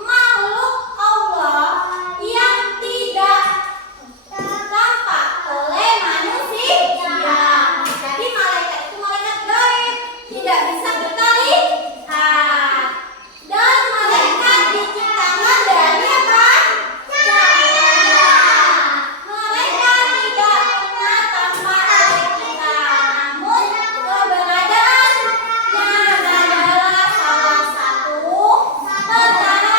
makhluk Allah yang tidak tampak oleh manusia. Jadi malaikat itu malaikat gaib, tidak bisa kita lihat. Dan malaikat diciptakan dari apa? Cahaya. Mereka tidak pernah tampak oleh kita, namun keberadaannya adalah salah satu perkara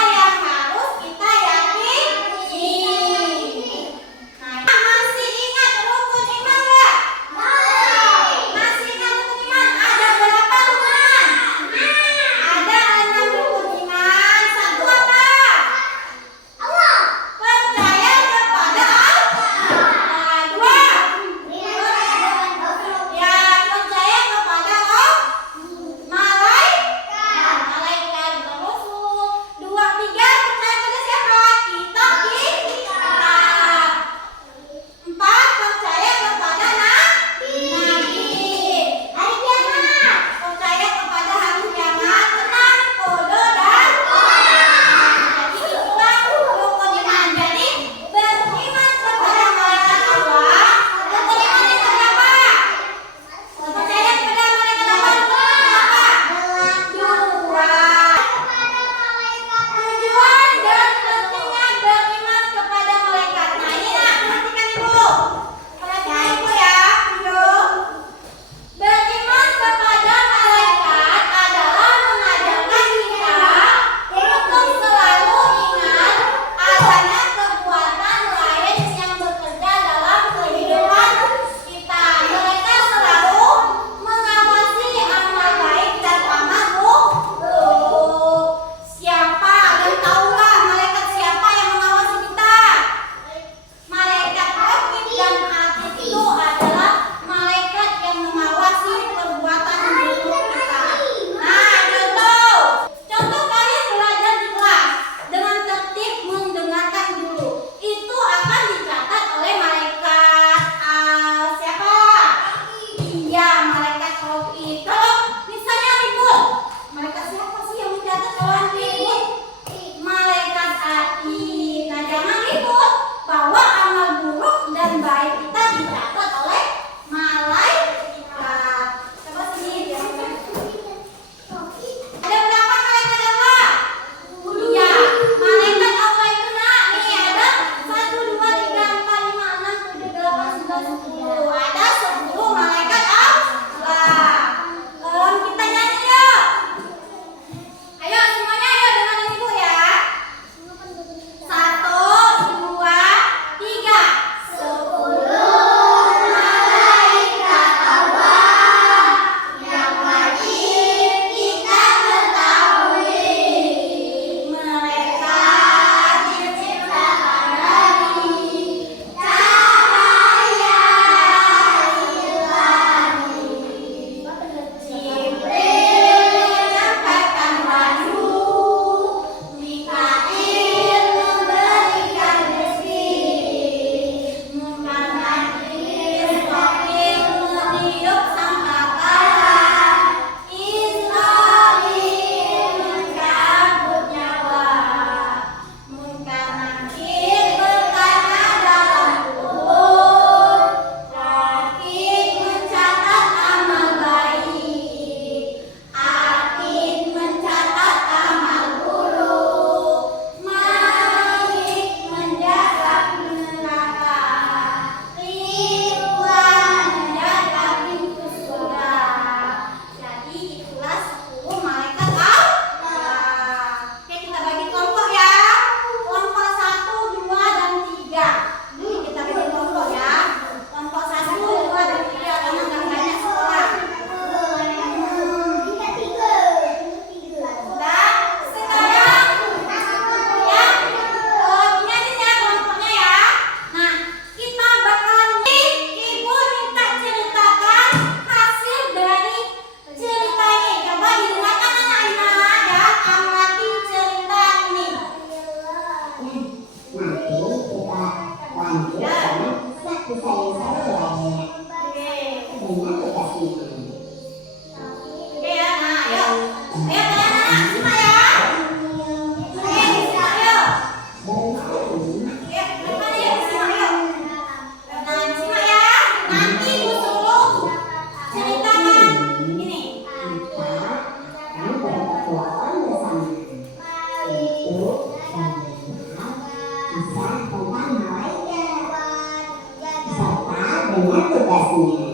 bagaimana tugasnya?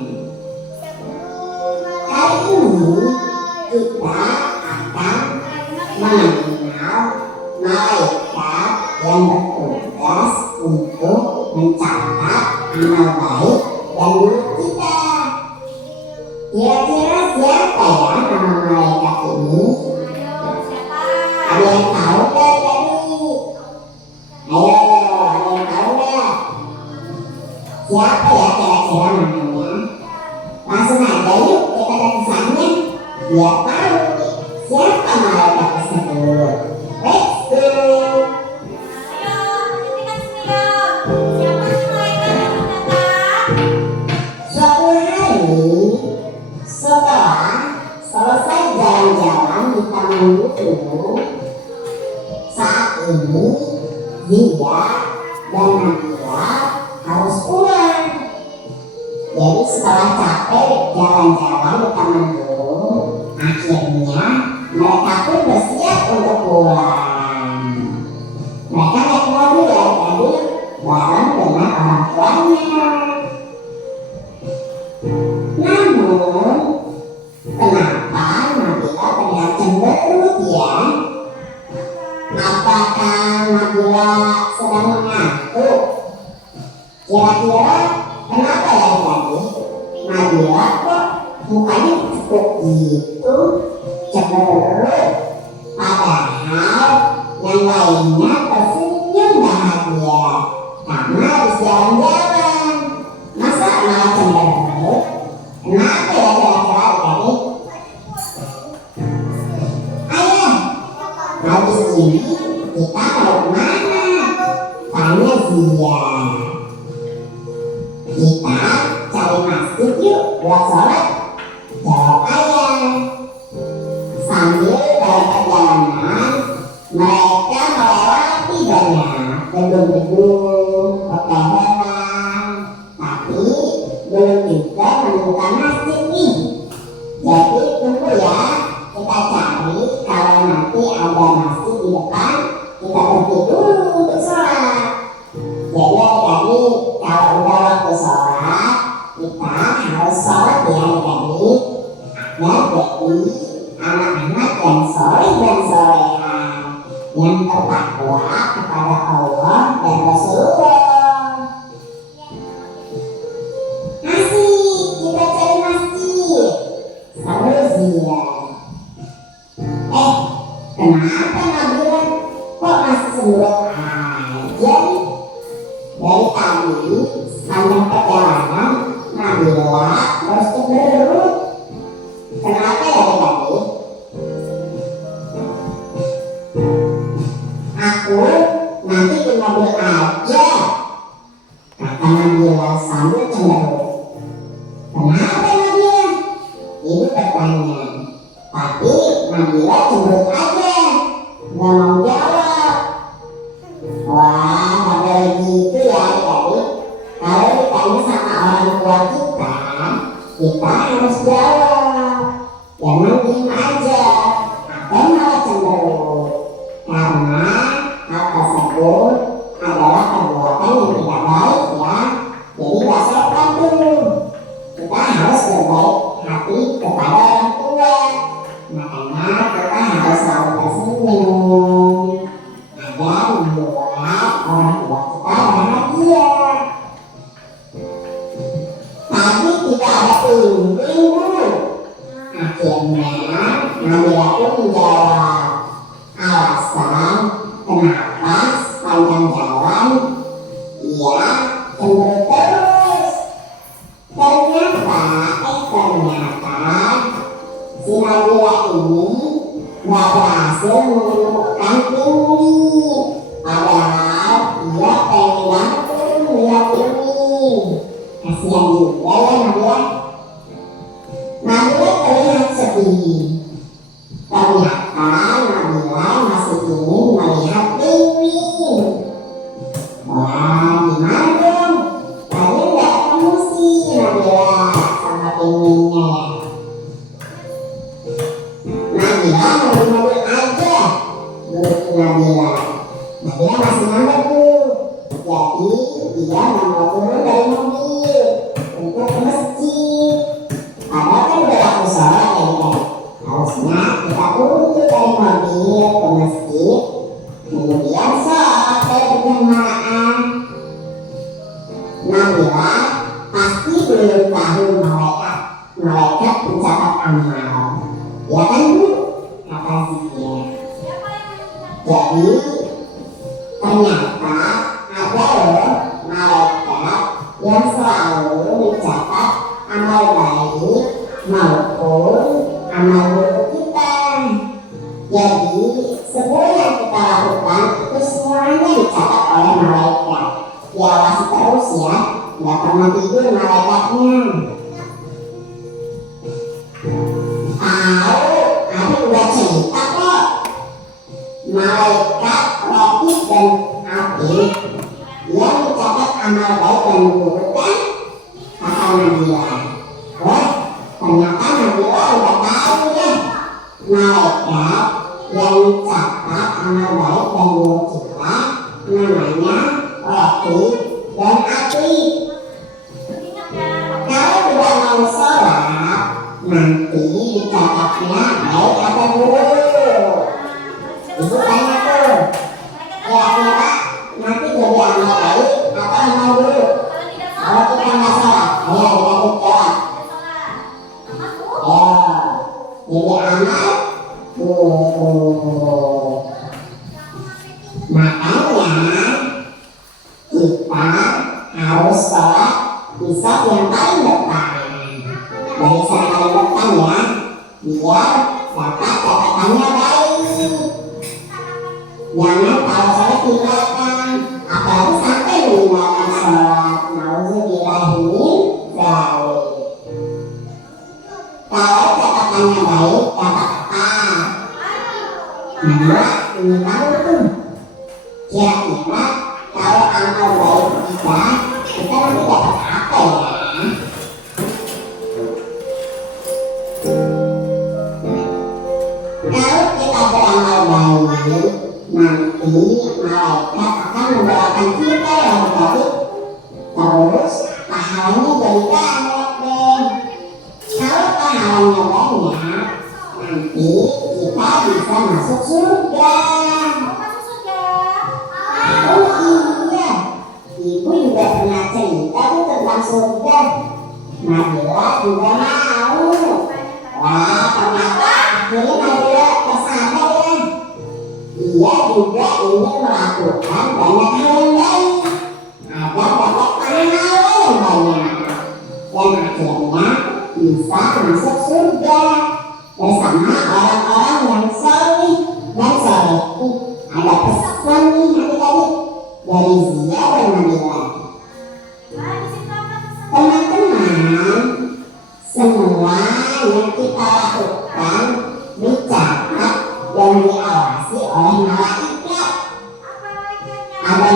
Kali ini kita akan mengenal malaikat yang bertugas untuk mencatat amal baik dan buruk kita. Kira-kira siapa ya nama malaikat ini? Ada yang tahu nggak tadi? Ayo, ada yang tahu nggak? Siapa ya kira-kira namanya? Langsung aja yuk kita ke kesannya biar tahu siapa malaikat tersebut. Let's go. Suatu hari setelah selesai jalan-jalan di taman itu, saat ini dia dan Nabila harus pulang. Jadi setelah capek jalan-jalan di taman itu, akhirnya mereka pun bersiap untuk pulang. Mereka naik mobil ya tadi bareng dengan orang tuanya. Namun kenapa Nabila terlihat cemberut ya? Apakah Nabila sedang mengantuk? Kira-kira kenapa ya tadi? Nabila kok mukanya cukup gitu, cemberut. Padahal yang lainnya tersenyum bahagia karena habis jalan-jalan. Masa malah cemberut? Kenapa ya kira-kira tadi? Ayah, habis ini kita mau kemana? Tanya Zia. Kita cari masjid yuk buat sholat. Jawab ayah. Sambil dalam perjalanan, mereka melewati banyak gedung-gedung, perkebunan, tapi belum juga menemukan masjid nih. Jadi tunggu ya, kita cari. Kalau nanti ada masjid di depan, kita berhenti dulu untuk sholat. Jadi adik-adik, kalau udah waktu sholat, kita harus sholat ya adik-adik. Agar jadi anak-anak yang soleh dan soleha, yang bertakwa kepada Allah dan Rasulullah. Asik, kita cari masjid. Seru Zia. Kenapa Nabila kok masih cemberut aja nih? Dari tadi sepanjang perjalanan Nabila terus cemberut. Kenapa ya adik-adik? Aku nanti di mobil aja, kata Nabila sambil cemberut. Kenapa Nabila? Ini pertanyaan. Tapi Nabila cemberut aja, gak mau jawab. Wah, gak boleh gitu ya adik-adik. Kalau ditanya sama orang tua kita harus jawab. Jangan diem aja atau malah cemberut. Karena hal tersebut adalah perbuatan yang tidak baik ya. Jadi gak sopan tuh. Kita harus berbaik hati kepada orang tua. Makanya kita harus selalu tersenyum agar membuat orang tua kita bahagia. Tadi tidak ada pintu. Akhirnya Nabila pun menjawab alasan kenapa sepanjang jalan ia cemberut terus. Ternyata si Nabila ini gak berhasil menemukan pintu. Padahal ia pengen banget melihat ini. Kasihan juga ya Nabila. Nabila terlihat sedih. Ternyata Nabila masih ingin melihat penguin. Wah, gimana dong? Tadi gak ketemu sih Nabila sama penguinnya ya. Nabila mau di mobil aja. Menurut Nabila masih ngambek tuh. Jadi dia gak mau turun dari mobil. kemudian sholat berjamaah. Nabila pasti belum tahu malaikat mencatat amal. Ya kan Bu? Kata Zia. Jadi ternyata ada loh malaikat yang selalu mencatat amal baik maupun amal buruk kita. Jadi semua yang kita lakukan itu semuanya dicatat oleh malaikat. Diawasi terus ya, nggak pernah tidur malaikatnya. Tahu, Abi udah cerita kok. Malaikat Rohit dan Abi yang mencatat amal baik dan buruk kan? Kata Nabila. Wah, ternyata Nabila udah tahu ya. Malaikat yang mencatat amal baik dan buruk kita namanya Rohit dan Abi. Kalau udah mau sholat, nanti dicatatnya baik atau buruk. Ibu tanya tuh, kira-kira nanti jadi amal baik atau amal buruk? Kalau kita nggak sholat, ayo kita jawab. Jadi amal buruk. Makanya kita harus sholat di saf yang paling depan. Barisan paling depan ya, biar dapat catatannya baik. Jangan kalau sholat di belakang, apalagi sampai meninggalkan sholat. Nauzubillahi min dzalik. Kalau catatannya baik, dapat apa? Nah, ini tahu tuh. Kira-kira kalau amal baik kita nanti dapat apa ya? Kalau kita beramal baik, nanti malaikat akan mendoakan kita yang baik. Terus pahalanya jadi banyak deh. Kalau pahalanya banyak, nanti kita bisa masuk surga. Oh iya, Ibu juga pernah cerita tuh tentang surga. Nabila juga mau. Wah, ternyata akhirnya Nabila tersadar ya. Dia juga ingin melakukan banyak hal yang baik agar dapat pahala yang banyak, dan akhirnya bisa masuk surga bersama orang-orang yang soleh dan solehah. Ada pesan nih adik-adik dari Zia dan Nabila. Teman-teman, semua yang kita lakukan dicatat dan diawasi oleh malaikat. Ada